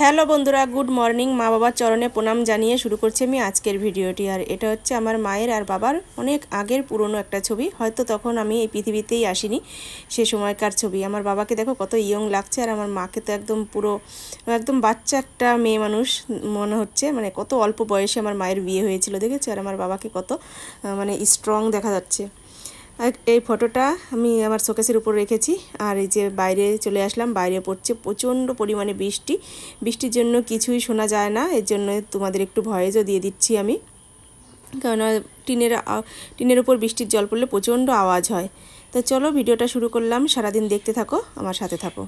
Hello বন্ধুরা, good morning. মা বাবার চরণে প্রণাম জানিয়ে শুরু করছি আমি আজকের ভিডিওটি। আর এটা হচ্ছে আমার মায়ের আর বাবার অনেক আগের পুরনো একটা ছবি। হয়তো তখন আমি এই পৃথিবীতেই আসিনি, সে সময়কার ছবি। আমার বাবাকে দেখো কত ইয়ং লাগছে, আর আমার মাকে তো একদম একদম বাচ্চা একটা মেয়ে মানুষ মনে হচ্ছে। মানে কত অল্প বয়সে আমার মায়ের বিয়ে হয়েছিল, দেখেছো? আর আমার বাবাকে কত স্ট্রং দেখা যাচ্ছে। আর এই ফটোটা আমি আমার শোকেসের উপর রেখেছি। আর এই যে বাইরে চলে আসলাম, বাইরে পড়ছে প্রচণ্ড পরিমাণে বৃষ্টির জন্য কিছুই শোনা যায় না। এর জন্য তোমাদের একটু ভয়েসও দিয়ে দিচ্ছি আমি, কেননা টিনের উপর বৃষ্টির জল পড়লে প্রচণ্ড আওয়াজ হয়। তো চলো ভিডিওটা শুরু করলাম, সারাদিন দেখতে থাকো, আমার সাথে থাকো।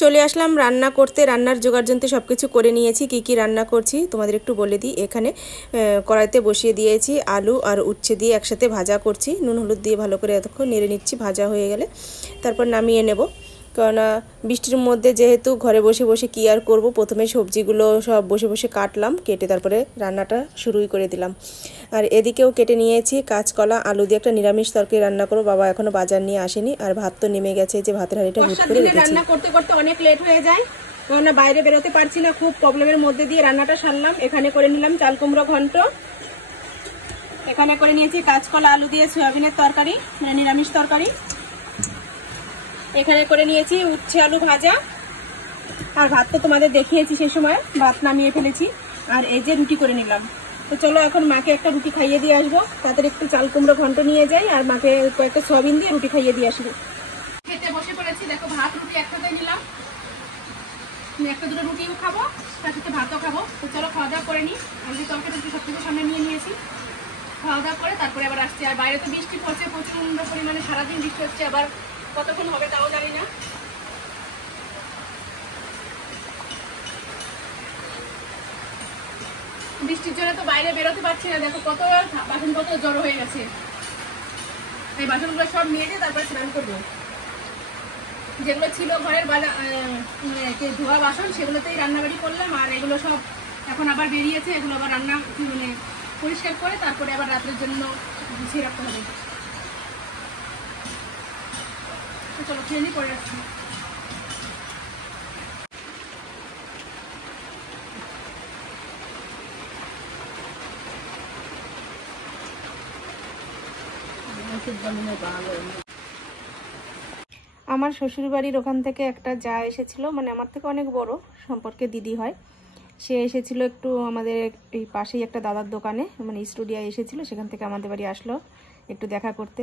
চলে আসলাম রান্না করতে। রান্নার জোগাড়যন্ত্র সব কিছু করে নিয়েছি। কি রান্না করছি তোমাদের একটু বলে দিই। এখানে কড়াইতে বসিয়ে দিয়েছি আলু আর উচ্ছে দিয়ে একসাথে ভাজা করছি। নুন হলুদ দিয়ে ভালো করে এতক্ষণ নেড়ে নিচ্ছি। ভাজা হয়ে গেলে তারপর নামিয়ে নেব। কেননা বৃষ্টির মধ্যে যেহেতু ঘরে বসে বসে কী আর করবো, প্রথমে সবজিগুলো সব বসে বসে কাটলাম, কেটে তারপরে রান্নাটা শুরুই করে দিলাম। আর এদিকেও কেটে নিয়েছি কাঁচকলা আলু দিয়ে একটা নিরামিষ তরকারি রান্না করবো। বাবা এখনো বাজার নিয়ে আসেনি, আর ভাত তো নেমে গেছে, যে ভাতের হাঁড়িটা ভুট করে রেখেছি। রান্না করতে করতে অনেক লেট হয়ে যায়, কেননা বাইরে বেরোতে পারছি না, খুব প্রবলেমের মধ্যে দিয়ে রান্নাটা সারলাম। এখানে করে নিলাম চাল কুমড়ো ঘন্ট, এখানে করে নিয়েছি কাঁচকলা আলু দিয়ে সয়াবিনের তরকারি, মানে নিরামিষ তরকারি। এখানে করে নিয়েছি উচ্ছে আলু ভাজা, আর ভাত তো তোমাদের দেখিয়েছি সেই সময়, ভাত নামিয়ে ফেলেছি। আর এই যে রুটি করে নিলাম। তো চলো এখন মাকে একটা রুটি খাইয়ে দিয়ে আসবো। তাদের একটু চাল কুমড়ো ঘন্ট নিয়ে যাই, আর মাকে কয়েকটা সয়াবিন দিয়ে রুটি খাইয়ে দিয়ে আসবো। খেতে বসে পড়েছি, দেখো ভাত রুটি একসাথে নিলাম। একটা দুটো রুটিও খাবো, তার সাথে ভাতও খাবো। তো চলো খাওয়া দাওয়া করে নিই। আমি তরকারি রুটি সব কিছু সামনে নিয়ে নিয়েছি। খাওয়া দাওয়া করে তারপরে আবার আসছি। আর বাইরে তো বৃষ্টি পড়ছে প্রচন্ড পরিমাণে, সারাদিন বৃষ্টি হচ্ছে, আবার কতক্ষণ হবে তাও জানি না। বৃষ্টির জন্য তো বাইরে বেরোতে পারছি না। দেখো কত বাসনপত্র জড়ো হয়ে গেছে। এই বাসনগুলো সব নিয়ে গিয়ে তারপরে স্নান করবো। যেগুলো ছিল ঘরের ধোয়া বাসন, সেগুলোতেই রান্নাবাড়ি করলাম। আর এগুলো সব এখন আবার বেরিয়েছে, এগুলো আবার রান্না পরিষ্কার করে তারপরে আবার রাতের জন্য গুছিয়ে রাখতে হবে। চলো খেয়ে নিই, পরে আসছি। আমার শ্বশুরবাড়ির ওখান থেকে একটা যা এসেছিল, মানে আমার থেকে অনেক বড় সম্পর্কে দিদি হয়, সে এসেছিল একটু আমাদের এই পাশেই একটা দাদার দোকানে, মানে স্টুডিয়ায় এসেছিল, সেখান থেকে আমাদের বাড়ি আসলো একটু দেখা করতে।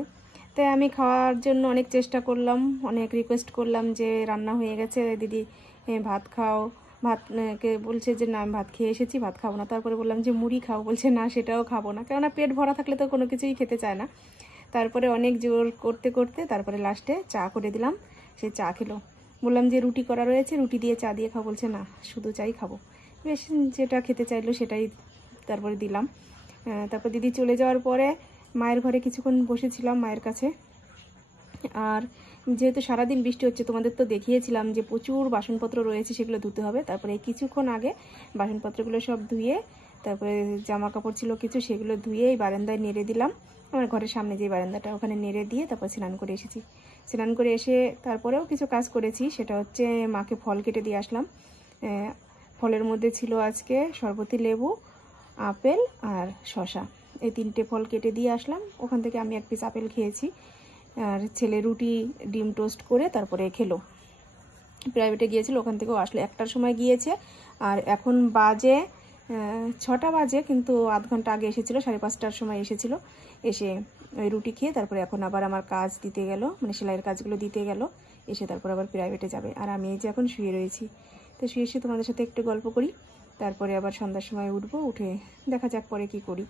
তাই আমি খাওয়ার জন্য অনেক চেষ্টা করলাম, অনেক রিকোয়েস্ট করলাম যে রান্না হয়ে গেছে দিদি, ভাত খাও। ভাতকে বলছে যে না আমি ভাত খেয়ে এসেছি, ভাত খাবো না। তারপরে বললাম যে মুড়ি খাও, বলছে না সেটাও খাবো না, কেননা পেট ভরা থাকলে তো কোনো কিছুই খেতে চায় না। তারপরে অনেক জোর করতে করতে তারপরে লাস্টে চা করে দিলাম, সে চা খেলো। বললাম যে রুটি করা রয়েছে, রুটি দিয়ে চা দিয়ে খাবো, বলছে না শুধু চাই খাবো। বেশ, যেটা খেতে চাইলো সেটাই তারপরে দিলাম। তারপর দিদি চলে যাওয়ার পরে মায়ের ঘরে কিছুক্ষণ বসেছিলাম মায়ের কাছে। আর যেহেতু সারাদিন বৃষ্টি হচ্ছে, তোমাদের তো দেখিয়েছিলাম যে প্রচুর বাসনপত্র রয়েছে, সেগুলো ধুতে হবে। তারপরে কিছুক্ষণ আগে বাসনপত্রগুলো সব ধুয়ে, তারপরে জামা কাপড় ছিল কিছু, সেগুলো ধুয়ে এই বারান্দায় নেড়ে দিলাম। আমার ঘরের সামনে যে বারান্দাটা, ওখানে নেড়ে দিয়ে তারপর স্নান করে এসেছি। স্নান করে এসে তারপরেও কিছু কাজ করেছি, সেটা হচ্ছে মাকে ফল কেটে দিয়ে আসলাম। ফলের মধ্যে ছিল আজকে শরবতি লেবু, আপেল আর শসা, এই তিনটে ফল কেটে দিয়ে আসলাম। ওখান থেকে আমি এক পিস আপেল খেয়েছি, আর ছেলে রুটি ডিম টোস্ট করে তারপরে খেলো। প্রাইভেটে গিয়েছিল, ওখান থেকেও আসলো, 1টার সময় গিয়েছে। আর এখন বাজে 6টা বাজে, কিন্তু আধ ঘন্টা আগে এসেছিলো, 5:30টার সময় এসেছিলো। এসে ওই রুটি খেয়ে তারপরে এখন আবার আমার কাজ দিতে গেল, মানে সেলাইয়ের কাজগুলো দিতে গেল। এসে তারপর আবার প্রাইভেটে যাবে। আর আমি এই যে এখন শুয়ে রয়েছি। তো শুয়ে এসে তোমাদের সাথে একটু গল্প করি, তারপরে আবার সন্ধ্যার সময় উঠবো, উঠে দেখা যাক পরে কি করি,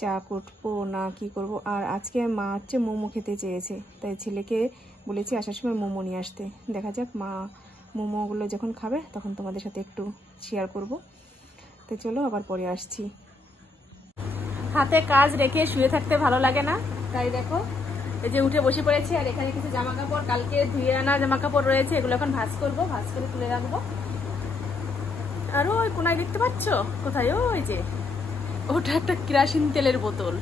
চা করবো না কি করব। আর আজকে মা হচ্ছে মোমো খেতে চেয়েছে, তাই ছেলেকে বলেছি আসার সময় মোমো নিয়ে আসতে। দেখা যাক মা মোমোগুলো যখন খাবে তখন তোমাদের সাথে একটু শেয়ার করব। তো চলো আবার পরে আসছি। হাতে কাজ রেখে শুয়ে থাকতে ভালো লাগে না, তাই দেখো এই যে উঠে বসে পড়েছি। আর এখানে কিছু জামা কাপড়, কালকে ধুয়ে আনা জামা কাপড় রয়েছে, এগুলো এখন ভাঁজ করবো, ভাঁজ করে তুলে রাখবো। আর ওই কোনায় দেখতে পাচ্ছ কোথায়, ওই যে ওটা একটা কেরোসিন তেলের বোতল।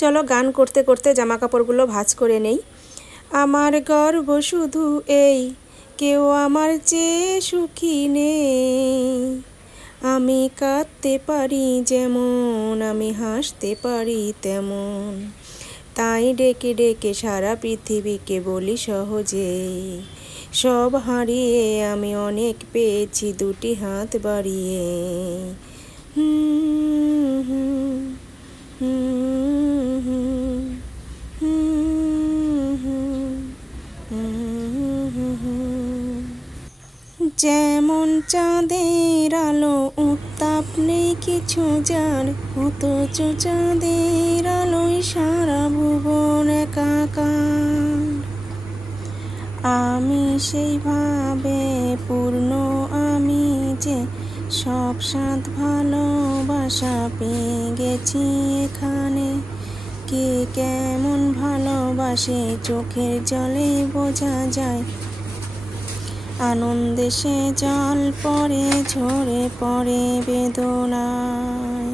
চলো গান করতে করতে জামা কাপড়গুলো ভাঁজ করে নেই। আমার গর্ব শুধু এই, কেউ আমার চেয়ে সুখী নেই। আমি কাঁদতে পারি যেমন, আমি হাসতে পারি তেমন, তাই ডেকে ডেকে সারা পৃথিবীকে বলি সহজেই, সব হারিয়ে আমি অনেক পেয়েছি দুটি হাত বাড়িয়ে। যেমন চাঁদের আলো, উত্তাপ নেই কিছু যার, অথচ চাঁদের আলোয় সারা ভুবন একাকার। আমি সেইভাবে পূর্ণ, আমি যে সব স্বাদ ভালোবাসা পেয়ে গেছি এখানে। কে কেমন ভালোবাসে চোখের জলে বোঝা যায়, আনন্দে সে জল পড়ে ঝরে পড়ে বেদনায়।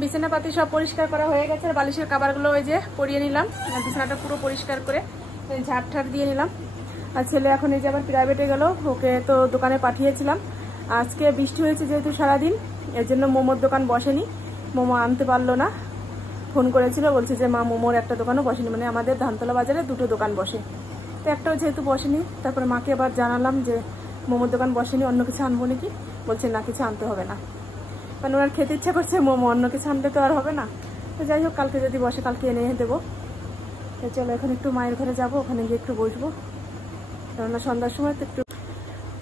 বিছানাপাতি সব পরিষ্কার করা হয়ে গেছে, আর বালিশের কাভারগুলো ওই যে পরিয়ে নিলাম, বিছানাটা পুরো পরিষ্কার করে ঝাড় ঠাড় দিয়ে নিলাম। আর ছেলে এখন এই যে আবার প্রাইভেটে গেল, ওকে তো দোকানে পাঠিয়েছিলাম। আজকে বৃষ্টি হয়েছে যেহেতু সারাদিন, এর জন্য মোমোর দোকান বসেনি, মোমো আনতে পারলো না। ফোন করেছিল, বলছে যে মা মোমোর একটা দোকানও বসেনি, মানে আমাদের ধানতলা বাজারে দুটো দোকান বসে, তো একটাও যেহেতু বসেনি। তারপরে মাকে আবার জানালাম যে মোমোর দোকান বসেনি, অন্য কিছু আনবো নাকি, বলছে না কিছু আনতে হবে না, কারণ ওনার খেতে ইচ্ছা করছে মোমো, অন্য কিছু আনতে তো আর হবে না। তো যাই হোক, কালকে যদি বসে কালকে এনে দেবো। তো চলো এখন একটু মায়ের ঘরে যাবো, ওখানে গিয়ে একটু বসবো, কেননা সন্ধ্যার সময় তো একটু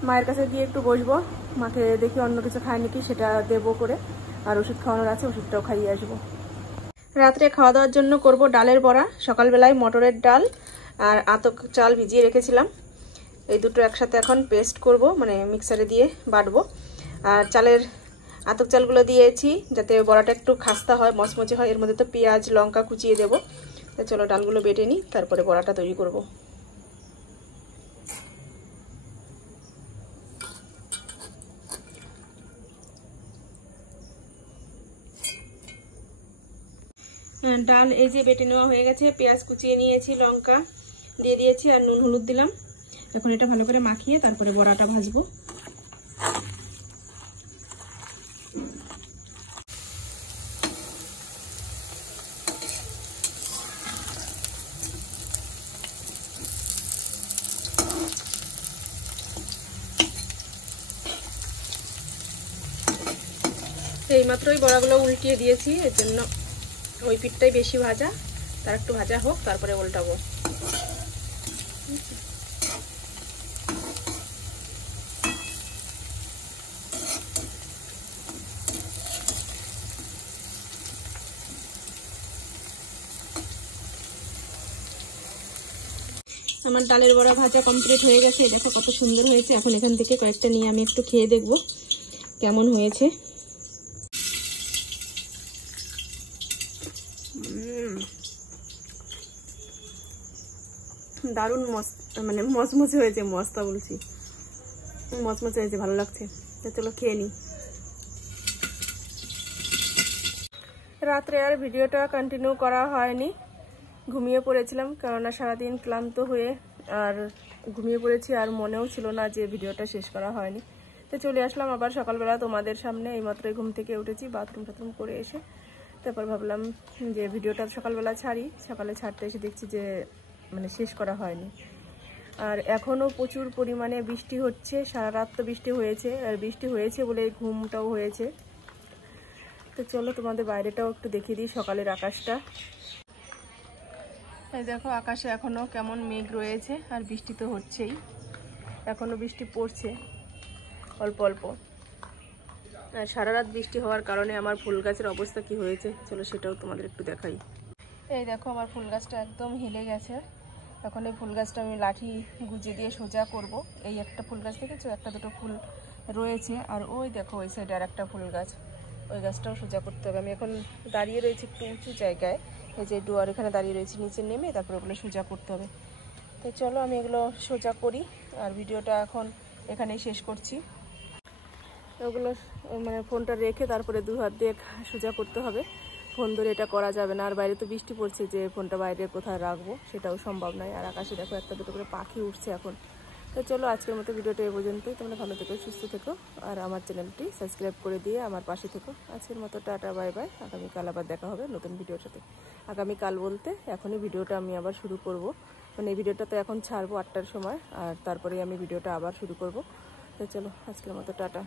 মায়ের কাছে গিয়ে একটু বসবো, মাকে দেখি অন্য কিছু খায় নাকি সেটা দেবো করে, আর ওষুধ খাওয়ানোর আছে ওষুধটাও খাইয়ে আসবো। রাত্রে খাওয়া দাওয়ার জন্য করব ডালের বড়া। সকালবেলায় মটরের ডাল আর আতক চাল ভিজিয়ে রেখেছিলাম, এই দুটো একসাথে এখন পেস্ট করব, মানে মিক্সারে দিয়ে বাটবো। আর চালের আতক চালগুলো দিয়েছি যাতে বড়াটা একটু খাস্তা হয়, মচমচে হয়। এর মধ্যে তো পেঁয়াজ লঙ্কা কুচিয়ে দেবো। তো চলো ডালগুলো বেটে নিই, তারপরে বড়াটা তৈরি করব। ডাল এই যে বেটে নেওয়া হয়ে গেছে, পেঁয়াজ কুচিয়ে নিয়েছি, লঙ্কা দিয়ে দিয়েছি আর নুন হলুদ দিলাম। এখন এটা ভালো করে মাখিয়ে তারপরে বড়াটা ভাজবো। এইমাত্রই বড়াগুলো উল্টিয়ে দিয়েছি, এর জন্য ওই পিঠটাই বেশি ভাজা, তার একটু ভাজা হোক তারপরে উল্টাবো। আমার ডালের বড়া ভাজা কমপ্লিট হয়ে গেছে, দেখো কত সুন্দর হয়েছে। এখন এখান থেকে কয়েকটা নিয়ে আমি একটু খেয়ে দেখব কেমন হয়েছে। দারুণ মানে মচমচে হয়েছে, মস্তা বলছি, মচমচে হয়েছে, ভালো লাগছে। চলো খেয়ে নিই। রাত্রে আর ভিডিওটা কন্টিনিউ করা হয়নি, ঘুমিয়ে পড়েছিলাম, কেননা সারাদিন ক্লান্ত হয়ে আর ঘুমিয়ে পড়েছি, আর মনেও ছিল না যে ভিডিওটা শেষ করা হয়নি। তো চলে আসলাম আবার সকালবেলা তোমাদের সামনে। এইমাত্রই ঘুম থেকে উঠেছি, বাথরুম টাথরুম করে এসে তারপর ভাবলাম যে ভিডিওটা সকালবেলা ছাড়ি। সকালে ছাড়তে এসে দেখছি যে মানে শেষ করা হয়নি। আর এখনও প্রচুর পরিমাণে বৃষ্টি হচ্ছে, সারা রাত তো বৃষ্টি হয়েছে, আর বৃষ্টি হয়েছে বলে ঘুমটাও হয়েছে। তো চলো তোমাদের বাইরেটাও একটু দেখিয়ে দিই, সকালের আকাশটা। এই দেখো আকাশে এখনো কেমন মেঘ রয়েছে, আর বৃষ্টি তো হচ্ছেই, এখনো বৃষ্টি পড়ছে অল্প অল্প। আর সারা রাত বৃষ্টি হওয়ার কারণে আমার ফুল গাছের অবস্থা কি হয়েছে চলো সেটাও তোমাদের একটু দেখাই। এই দেখো আমার ফুল গাছটা একদম হেলে গেছে। এখন এই ফুল গাছটা আমি লাঠি গুজে দিয়ে সোজা করব। এই একটা ফুল গাছ দেখেছো, একটা দুটো ফুল রয়েছে, আর ওই দেখো ওই সাইডে আর একটা ফুল গাছ, ওই গাছটাও সোজা করতে হবে। আমি এখন দাঁড়িয়ে রয়েছি একটু উঁচু জায়গায়, এই যে ডুয়ার এখানে দাঁড়িয়ে রয়েছি, নিচে নেমে তারপরে ওগুলো সোজা করতে হবে। তো চলো আমি এগুলো সোজা করি, আর ভিডিওটা এখন এখানেই শেষ করছি। ওগুলো মানে ফোনটা রেখে তারপরে দু হাত দিয়ে সোজা করতে হবে, ফোন ধরে এটা করা যাবে না। আর বাইরে তো বৃষ্টি পড়ছে, যে ফোনটা বাইরে কোথায় রাখবো সেটাও সম্ভব নয়। আর আকাশে দেখো একটা দুটো করে পাখি উঠছে এখন। তো চলো আজকের মতো ভিডিওটা এই পর্যন্তই। তোমরা ভালো থেকো, সুস্থ থেকো, আর আমার চ্যানেলটি সাবস্ক্রাইব করে দিয়ে আমার পাশে থেকো। আজকের মতো টাটা, বাই বাই। আগামীকাল আবার দেখা হবে নতুন ভিডিওর সাথে। আগামীকাল বলতে এখনই ভিডিওটা আমি আবার শুরু করব, মানে এই ভিডিওটা তো এখন ছাড়বো 8টার সময়, আর তারপরেই আমি ভিডিওটা আবার শুরু করব। তো চলো আজকের মতো টাটা।